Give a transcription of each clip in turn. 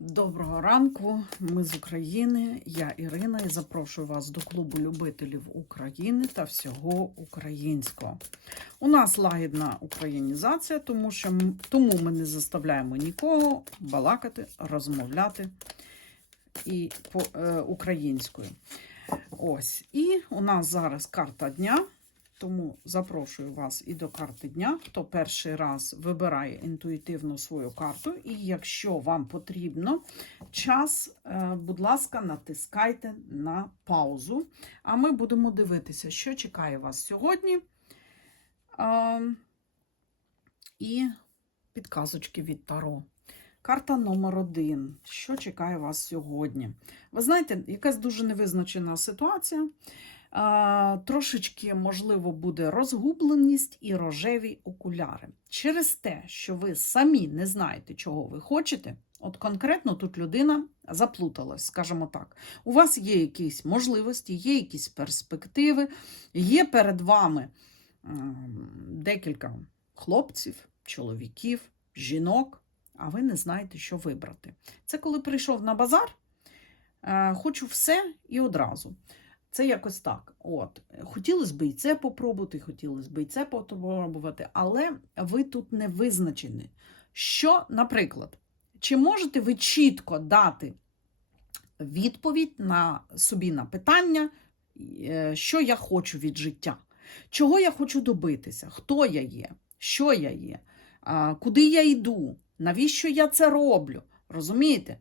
Доброго ранку, ми з України. Я Ірина і запрошую вас до клубу любителів України та всього українського. У нас лагідна українізація, тому що тому ми не заставляємо нікого балакати, розмовляти і по е, українською. Ось. І у нас зараз карта дня. Тому запрошую вас і до карти дня. Хто перший раз вибирає інтуїтивно свою карту, і якщо вам потрібно час, е, будь ласка, натискайте на паузу. А ми будемо дивитися, що чекає вас сьогодні. І підказочки від Таро. Карта номер один. Що чекає вас сьогодні? Ви знаєте, якась дуже невизначена ситуація. Трошечки, можливо, буде розгубленість і рожеві окуляри. Через те, що ви самі не знаєте, чого ви хочете, от конкретно тут людина заплуталась, скажімо так. У вас є якісь можливості, є якісь перспективи, є перед вами декілька хлопців, чоловіків, жінок, а ви не знаєте, що вибрати. Це коли прийшов на базар, е, хочу все і одразу. Це якось так. От. Хотілося б і це попробувати, хотілося б і це попробувати, але ви тут не визначені. Що, наприклад, чи можете ви чітко дати відповідь на собі на питання, е, що я хочу від життя? Чого я хочу добитися? Хто я є? Що я є? Куди я йду? Навіщо я це роблю? Розумієте?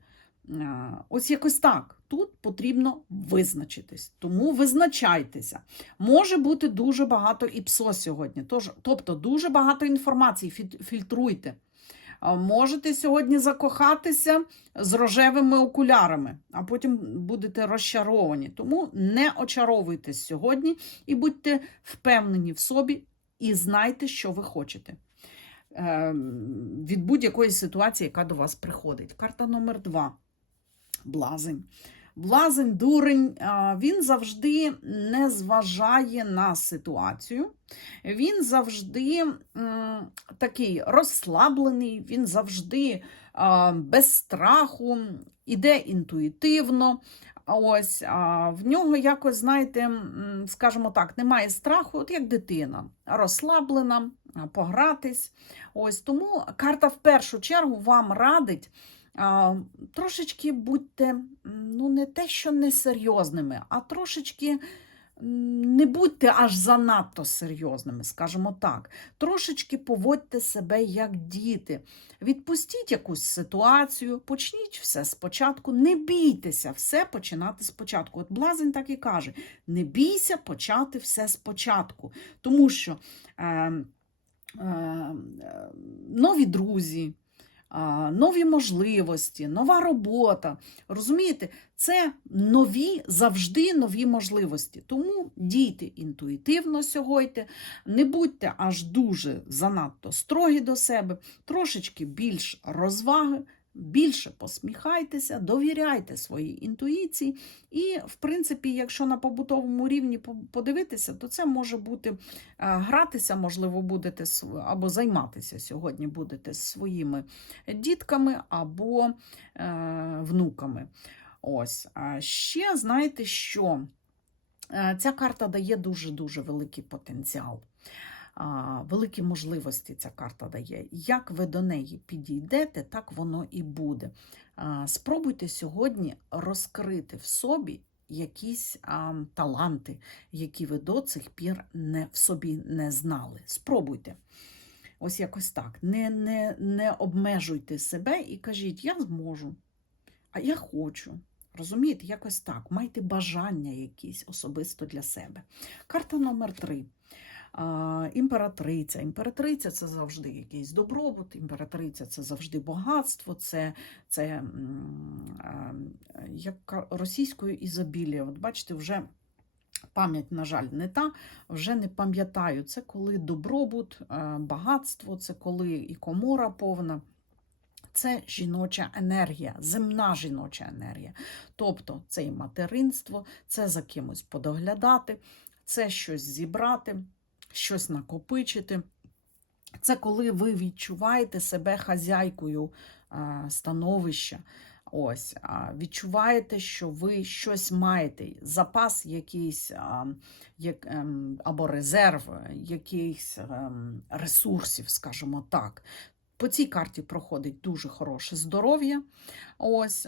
А, Ось якось так. Тут потрібно визначитись. Тому визначайтеся. Може бути дуже багато іпсо сьогодні. Тож, тобто дуже багато інформації фільтруйте. Можете сьогодні закохатися з рожевими окулярами, а потім будете розчаровані. Тому не очаровуйтесь сьогодні і будьте впевнені в собі і знайте, що ви хочете е, від будь-якої ситуації, яка до вас приходить. Карта номер два. Блазень. Блазень, дурень, він завжди не зважає на ситуацію. Він завжди такий розслаблений, він завжди без страху, іде інтуїтивно. Ось в нього якось, знаєте, скажімо так, немає страху, от як дитина, розслаблена, погратись. Ось тому карта в першу чергу вам радить трошечки будьте, ну, не те, що несерйозними, а трошечки не будьте аж занадто серйозними, скажімо так. Трошечки поводьте себе як діти. Відпустіть якусь ситуацію, почніть все спочатку, не бійтеся все починати спочатку. От Блазень так і каже: не бійся почати все спочатку, тому що е, е, нові друзі. Нові можливості, нова робота. Розумієте, це нові, завжди нові можливості. Тому дійте інтуїтивно сьогодні, не будьте аж дуже занадто строгі до себе, трошечки більш розваги, більше посміхайтеся, довіряйте своїй інтуїції. І, в принципі, якщо на побутовому рівні подивитися, то це може бути е, гратися, можливо, будете або займатися сьогодні будете з своїми дітками або е, внуками. Ось. А ще знаєте, що Е, ця карта дає дуже-дуже великий потенціал. Великі можливості ця карта дає. Як ви до неї підійдете, так воно і буде. Спробуйте сьогодні розкрити в собі якісь таланти, які ви до цих пір не, в собі не знали. Спробуйте. Ось якось так. Не, не, не обмежуйте себе і кажіть, я зможу, а я хочу. Розумієте, якось так. Майте бажання якісь особисто для себе. Карта номер три. Імператриця. Імператриця це завжди якийсь добробут, імператриця це завжди багатство, це, це як російською ізобілія. От бачите, вже пам'ять, на жаль, не та, вже не пам'ятаю. Це коли добробут, багатство, це коли і комора повна. Це жіноча енергія, земна жіноча енергія. Тобто це і материнство, це за кимось подоглядати, це щось зібрати, щось накопичити. Це коли ви відчуваєте себе хазяйкою е, становища, Ось, відчуваєте, що ви щось маєте, запас якийсь як, ем, або резерв, якихось ем, ресурсів, скажімо так. По цій карті проходить дуже хороше здоров'я, ось,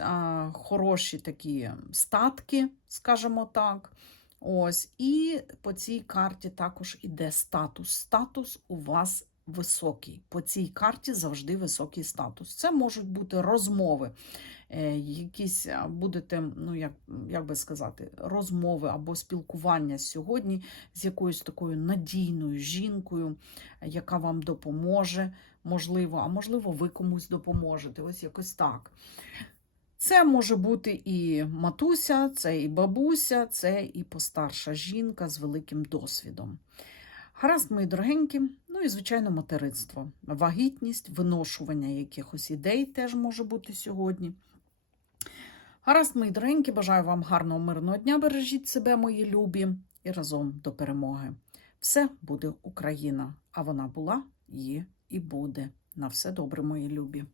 хороші такі статки, скажімо так. Ось, і по цій карті також іде статус. Статус у вас високий. По цій карті завжди високий статус. Це можуть бути розмови, е, якісь будете, ну як, як би сказати, розмови або спілкування сьогодні з якоюсь такою надійною жінкою, яка вам допоможе, можливо, а можливо, ви комусь допоможете. Ось якось так. Це може бути і матуся, це і бабуся, це і постарша жінка з великим досвідом. Гаразд, мої дорогенькі, ну і, звичайно, материнство. Вагітність, виношування якихось ідей теж може бути сьогодні. Гаразд, мої дорогенькі, бажаю вам гарного мирного дня. Бережіть себе, мої любі, і разом до перемоги. Все буде Україна, а вона була, є і буде. На все добре, мої любі.